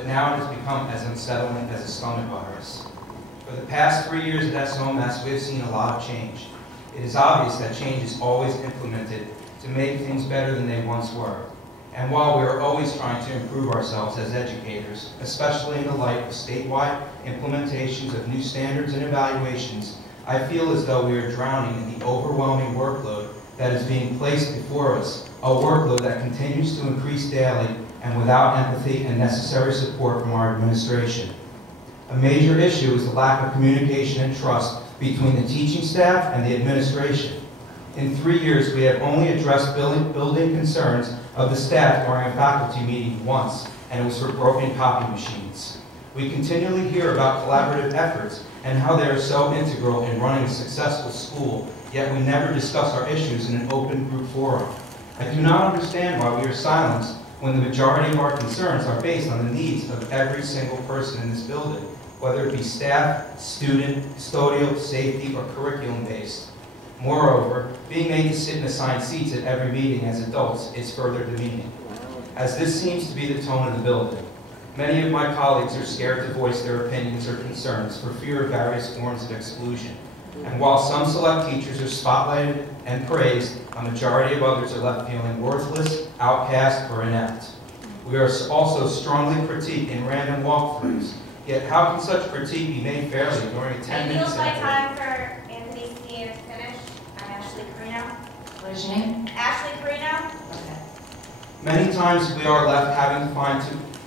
but now it has become as unsettling as a stomach virus. For the past 3 years at SOMS, we have seen a lot of change. It is obvious that change is always implemented to make things better than they once were. And while we are always trying to improve ourselves as educators, especially in the light of statewide implementations of new standards and evaluations, I feel as though we are drowning in the overwhelming workload that is being placed before us, a workload that continues to increase daily and without empathy and necessary support from our administration. A major issue is the lack of communication and trust between the teaching staff and the administration. In 3 years, we have only addressed building concerns of the staff during a faculty meeting once, and it was for broken copy machines. We continually hear about collaborative efforts and how they are so integral in running a successful school, yet we never discuss our issues in an open group forum. I do not understand why we are silenced when the majority of our concerns are based on the needs of every single person in this building, whether it be staff, student, custodial, safety, or curriculum-based. Moreover, being made to sit in assigned seats at every meeting as adults is further demeaning, as this seems to be the tone of the building. Many of my colleagues are scared to voice their opinions or concerns for fear of various forms of exclusion. And while some select teachers are spotlighted and praised, a majority of others are left feeling worthless, outcast, or inept. We are also strongly critiqued in random walkthroughs, yet how can such critique be made fairly during a 10-minute session? I yield my time for What is your name? Ashley Carino. Okay. Many times we are left having to find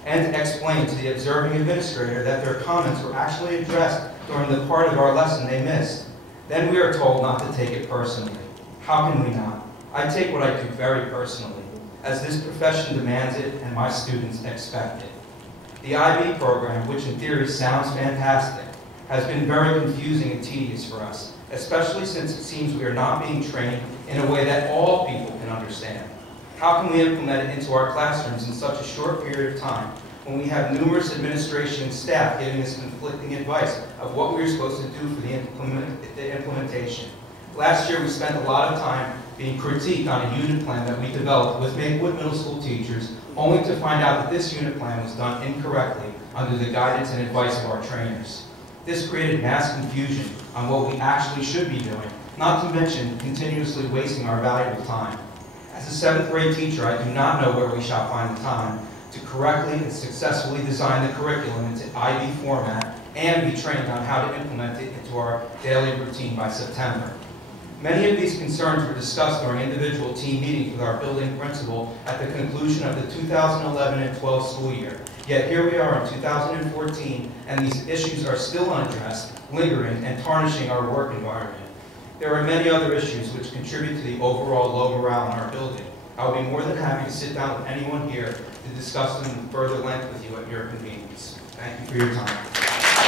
and explain to the observing administrator that their comments were actually addressed during the part of our lesson they missed. Then we are told not to take it personally. How can we not? I take what I do very personally, as this profession demands it and my students expect it. The IB program, which in theory sounds fantastic, has been very confusing and tedious for us, especially since it seems we are not being trained in a way that all people can understand. How can we implement it into our classrooms in such a short period of time when we have numerous administration and staff giving us conflicting advice of what we are supposed to do for the implementation? Last year we spent a lot of time being critiqued on a unit plan that we developed with Maplewood Middle School teachers, only to find out that this unit plan was done incorrectly under the guidance and advice of our trainers. This created mass confusion on what we actually should be doing, not to mention continuously wasting our valuable time. As a 7th grade teacher, I do not know where we shall find the time to correctly and successfully design the curriculum into IB format and be trained on how to implement it into our daily routine by September. Many of these concerns were discussed during individual team meetings with our building principal at the conclusion of the 2011 and 12 school year. Yet here we are in 2014, and these issues are still unaddressed, lingering, and tarnishing our work environment. There are many other issues which contribute to the overall low morale in our building. I will be more than happy to sit down with anyone here to discuss them in further length with you at your convenience. Thank you for your time.